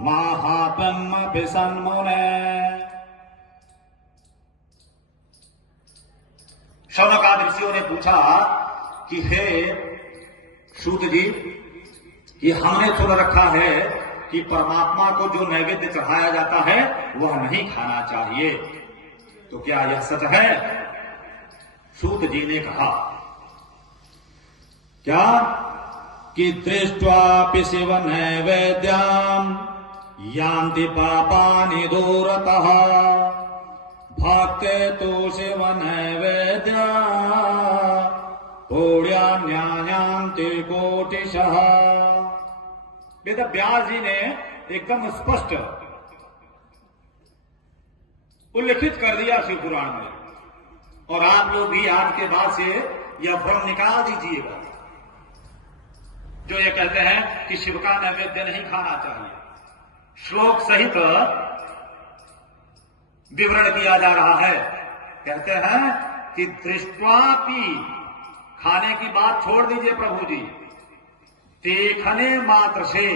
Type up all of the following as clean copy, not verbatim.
माहात्म्यमपि सन्मुने। शौनकादि ऋषियों ने पूछा कि हे सूत जी, ये हमने सुन रखा है कि परमात्मा को जो नैवेद्य चढ़ाया जाता है वह नहीं खाना चाहिए, तो क्या यह सच है? सूत जी ने कहा क्या कि दृष्ट्वापि शिव नैवेद्यम यान्ति पापानि दूरतः भक्ते तो शिव नैवेद्य पुण्यान्यान्ति कोटिशः। वेद व्यास जी ने एकदम स्पष्ट उल्लिखित कर दिया शिव पुराण में, और आप लोग भी आज के बाद से यह भ्रम निकाल दीजिएगा जो ये कहते हैं कि शिव का नैवेद्य नहीं खाना चाहिए। श्लोक सहित विवरण किया जा रहा है। कहते हैं कि दृष्ट्वापि, खाने की बात छोड़ दीजिए प्रभु जी, देखने मात्र से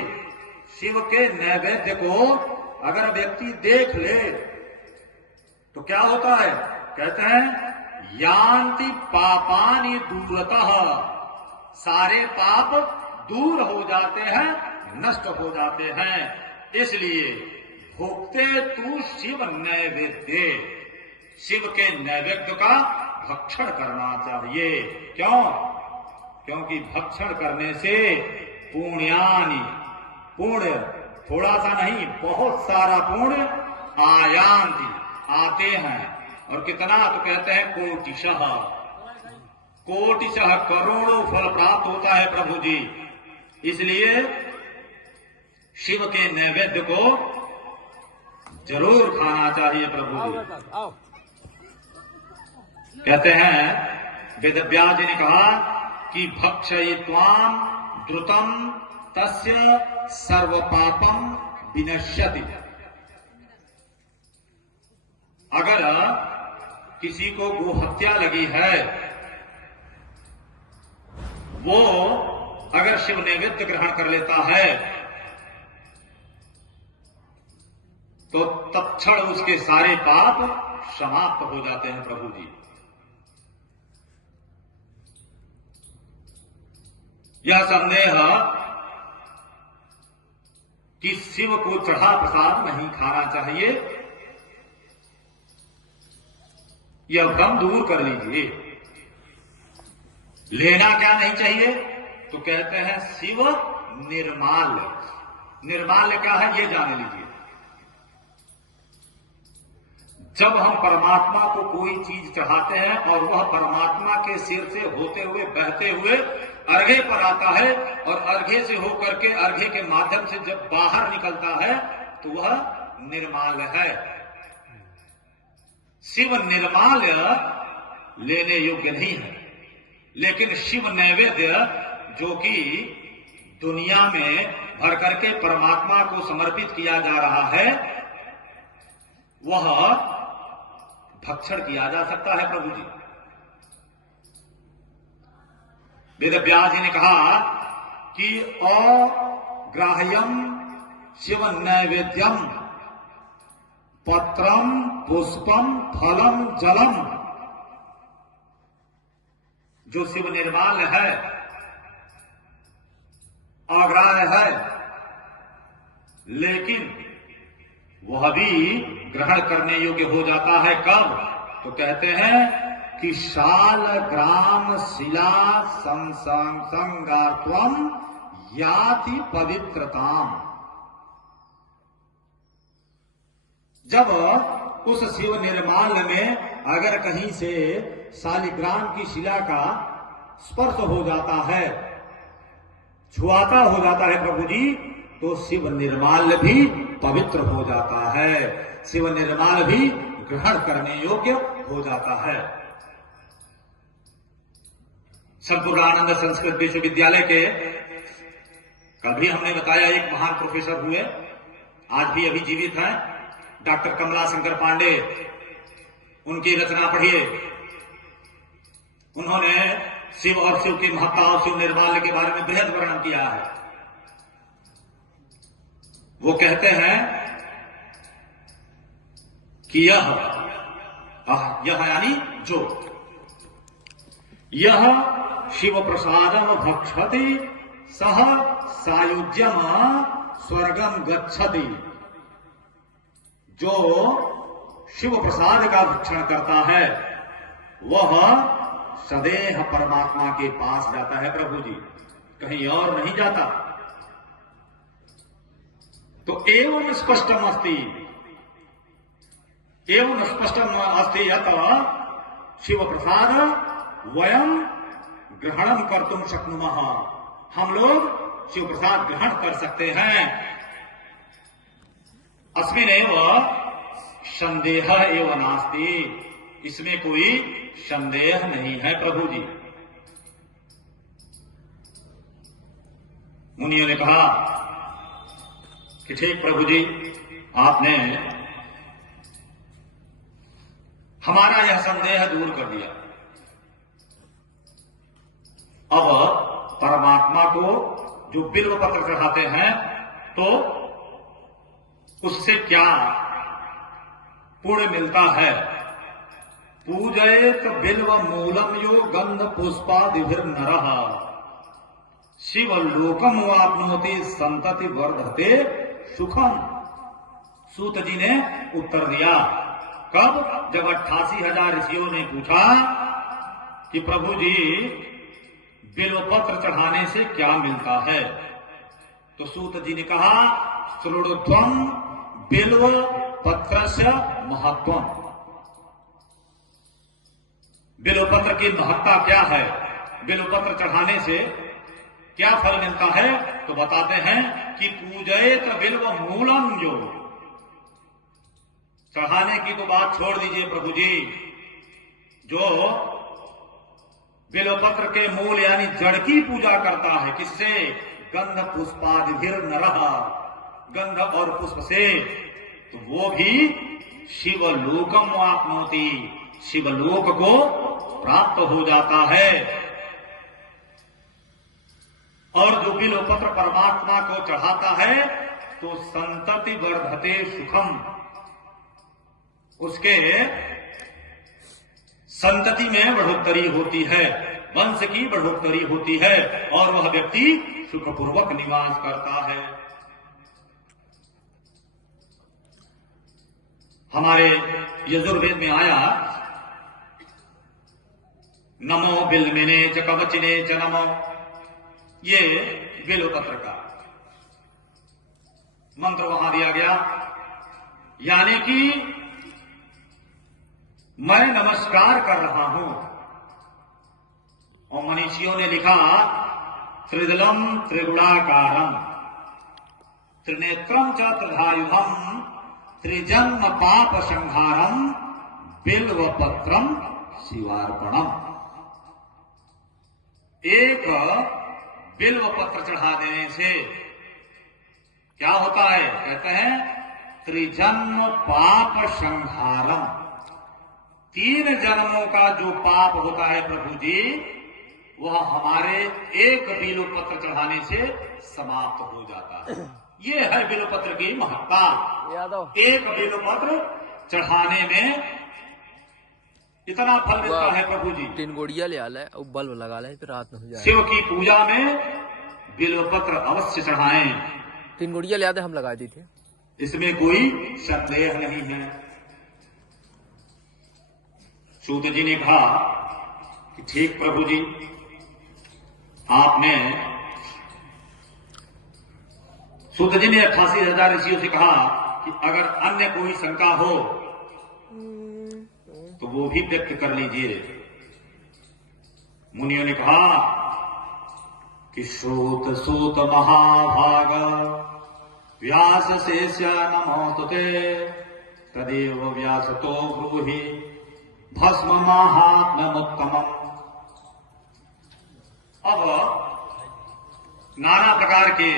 शिव के नैवेद्य को अगर व्यक्ति देख ले तो क्या होता है? कहते हैं यान्ति पापानि दूरतः, सारे पाप दूर हो जाते हैं, नष्ट हो जाते हैं। इसलिए भोक्ते तू शिव नैवेद्य, शिव के नैवेद्य का भक्षण करना चाहिए। क्यों? क्योंकि भक्षण करने से पुण्यानि, पुण्य थोड़ा सा नहीं बहुत सारा पुण्य आयान्ति, आते हैं। और कितना? तो कहते हैं कोटिशः, कोटिशः करोड़ों फल प्राप्त होता है प्रभु जी। इसलिए शिव के नैवेद्य को जरूर खाना चाहिए प्रभु जी। कहते हैं वेद व्यास जी ने कहा कि भक्षयित्वाम द्रुतम तस्य सर्व पापम विनश्यति। अगर किसी को गोहत्या लगी है, वो अगर शिव नैवेद्य ग्रहण कर लेता है तो तत्क्षण उसके सारे पाप समाप्त हो जाते हैं प्रभु जी। यह संदेह कि शिव को चढ़ा प्रसाद नहीं खाना चाहिए, यह भ्रम दूर कर लीजिए। लेना क्या नहीं चाहिए? तो कहते हैं शिव निर्माल्य। निर्माल्य क्या है ये जान लीजिए। जब हम परमात्मा को कोई चीज चढ़ाते हैं और वह परमात्मा के सिर से होते हुए बहते हुए अर्घे पर आता है, और अर्घे से होकर के अर्घे के माध्यम से जब बाहर निकलता है तो वह निर्माल्य है। शिव निर्माल्य लेने योग्य नहीं है, लेकिन शिव नैवेद्य जो कि दुनिया में भर करके परमात्मा को समर्पित किया जा रहा है, वह भक्षण किया जा सकता है प्रभु जी। वेद व्यास जी ने कहा कि अग्राह्यम शिव नैवेद्यम पत्रम पुष्पम फलम जलम। जो शिव निर्माल्य है, अग्राह्य है, लेकिन वह भी ग्रहण करने योग्य हो जाता है। कब? तो कहते हैं कि शाल ग्राम शिला संगात्वम याति पवित्रताम। जब उस शिव निर्माल्य में अगर कहीं से शालिग्राम की शिला का स्पर्श हो जाता है, छुआता हो जाता है प्रभु जी, तो शिव निर्माल्य भी पवित्र हो जाता है, शिव निर्माल्य भी ग्रहण करने योग्य हो जाता है। संपूर्णानंद संस्कृत विश्वविद्यालय के कभी हमने बताया एक महान प्रोफेसर हुए, आज भी अभी जीवित हैं, डॉक्टर कमला शंकर पांडे। उनकी रचना पढ़िए। उन्होंने शिव और शिव की महत्ता और शिव निर्माल्य के बारे में बृहद वर्णन किया है। वो कहते हैं कि यह यानी जो, यह शिव प्रसादम भक्षति सह सायुज्यम स्वर्गम गच्छति। जो शिव प्रसाद का भक्षण करता है वह सदैव परमात्मा के पास जाता है प्रभु जी, कहीं और नहीं जाता। तो एवं स्पष्टम अस्ति, एवं स्पष्टम अस्ति यत शिव प्रसाद वयम ग्रहणम कर्तुम शक्नुमः। हम लोग शिव प्रसाद ग्रहण कर सकते हैं। अस्मिनेव संदेह एव नास्ति, इसमें कोई संदेह नहीं है प्रभु जी। मुनियों ने कहा कि ठीक प्रभु जी, आपने हमारा यह संदेह दूर कर दिया। अब परमात्मा को जो बिल्व पत्र चढ़ाते हैं तो उससे क्या पुण्य मिलता है? पूजयेत बिल्व मूलम यो गंध पुष्पादिभिर नरः शिव लोकम वाप्नोति संतति वर्धते सुखम। सूत जी ने उत्तर दिया। कब? जब 88,000 ऋषियों ने पूछा कि प्रभु जी बिल्व पत्र चढ़ाने से क्या मिलता है, तो सूत जी ने कहा श्रुणुध्वम बिल्व पत्रस्य महत्वम। बिल्व पत्र की महत्ता क्या है, बिल्व पत्र चढ़ाने से क्या फल मिलता है? तो बताते हैं कि पूजयेत बिल्व मूलम, जो चढ़ाने की तो बात छोड़ दीजिए प्रभु जी, जो बिल्व पत्र के मूल यानी जड़ की पूजा करता है, किससे? गंध पुष्पादिभिर नरः, गंध और पुष्प से, तो वो भी शिवलोकम वाप्नोति, शिवलोक को प्राप्त हो जाता है। और जो बिल्व पत्र परमात्मा को चढ़ाता है तो संतति वर्धते सुखम, उसके संतति में बढ़ोतरी होती है, वंश की बढ़ोतरी होती है और वह व्यक्ति सुखपूर्वक निवास करता है। हमारे यजुर्वेद में आया नमो बिल्मिने च कवचिने च नमो, ये बिल्व पत्र का मंत्र वहां दिया गया। यानी कि मैं नमस्कार कर रहा हूं। और मनीषियों ने लिखा त्रिदलम त्रिगुणाकारम त्रिनेत्रम च त्रिधायुधम त्रिजन्म पाप संहारम बिल्व पत्रम शिवार्पणम। एक बिल्व पत्र चढ़ा देने से क्या होता है? कहते हैं त्रिजन्म पाप संहारम, 3 जन्मों का जो पाप होता है प्रभु जी, वह हमारे एक बिल्व पत्र चढ़ाने से समाप्त हो जाता है। ये है बिल्व पत्र की महत्ता। एक बिल्व पत्र चढ़ाने में इतना फल मिलता है प्रभु जी। 3 गोड़िया ले आला है और बल्ब लगा ले, फिर रात में हो जाए। शिव की पूजा में बिल्व पत्र अवश्य चढ़ाएं। 3 गोड़िया ले आते, हम लगा दी थे, इसमें कोई संदेह नहीं है। सूत जी ने कहा कि ठीक प्रभु जी, आपने, सूत जी ने 88,000 ऋषियों से कहा कि अगर अन्य कोई शंका हो तो वो भी व्यक्त कर लीजिए। मुनियों ने कहा कि सूत सूत महाभाग व्यास शेष्य नमोस्तुते तदेव व्यासतो ब्रूहि भस्म महात्म्यमुत्तमम्। अब नाना प्रकार के